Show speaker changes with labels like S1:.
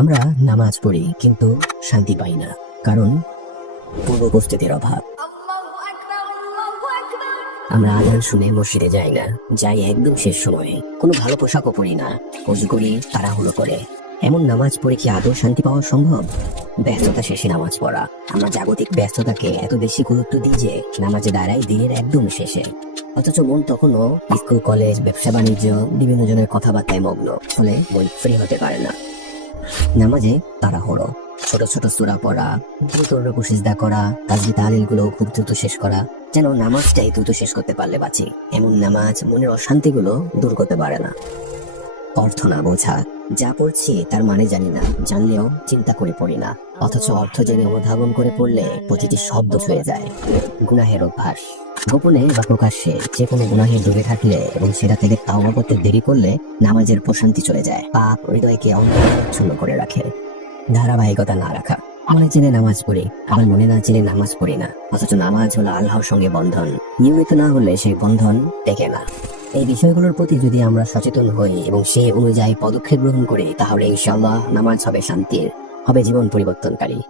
S1: আমরা নামাজ পড়ি, কিন্তু শান্তি পাই না, কারণ পূর্ব প্রস্তুতির অভাব। আমরা আজান শুনে মসজিদে যাই না, যাই একদম শেষ সময়ে। কোনো ভালো পোশাকও পরি না, অজু করি, তাড়াহুড়ো করে। এমন নামাজ পড়ে কি আদৌ শান্তি পাওয়া সম্ভব? ব্যস্ততা শেষে নামাজ পড়া। আমরা জাগতিক ব্যস্ততাকে এত বেশি গুরুত্ব দিই যে নামাজে দাঁড়াই দিনের একদম শেষে। অথচ মন তখনও স্কুল, কলেজ, ব্যবসা, বাণিজ্য, বিভিন্ন জনের কথাবার্তায় মগ্ন। ফলে মন ফ্রি হতে পারে না। নামাজে তাড়াহুড়ো। ছোট ছোট সুরা পড়া, দ্রুত রুকু সিজদা করা, তাজবি তাহলিলগুলো খুব দ্রুত শেষ করা, যেন নামাজটাই দ্রুত শেষ করতে পারলে বাঁচি। এমন নামাজ মনের অশান্তিগুলো দূর করতে পারে না। অর্থ না বোঝা, যা পড়ছি তার মানে জানি না, জানলেও চিন্তা করে পড়ি না। অথচ অর্থ জেনে অনুধাবন করে পড়লে প্রতিটি শব্দ ছুঁয়ে যায়। গুনাহের অভ্যাস। গোপনে বা প্রকাশ্যে যে কোনো গুনাহে ডুবে থাকলে এবং সেটা থেকে তাওবা করতে দেরি করলে নামাজের প্রশান্তি চলে যায়। পাপ হৃদয়কে অন্ধকারাচ্ছন্ন করে রাখে। ধারাবাহিকতা না রাখা। মনে জেনে নামাজ পড়ি আবার মনে না জেনে নামাজ পড়ি না। অথচ নামাজ হলো আল্লাহর সঙ্গে বন্ধন। নিয়মিত না হলে সেই বন্ধন টেকে না। এই বিষয়গুলোর প্রতি যদি আমরা সচেতন হই এবং সেই অনুযায়ী পদক্ষেপ গ্রহণ করি, তাহলে ইনশাআল্লাহ নামাজ হবে শান্তির, হবে জীবন পরিবর্তনকারী।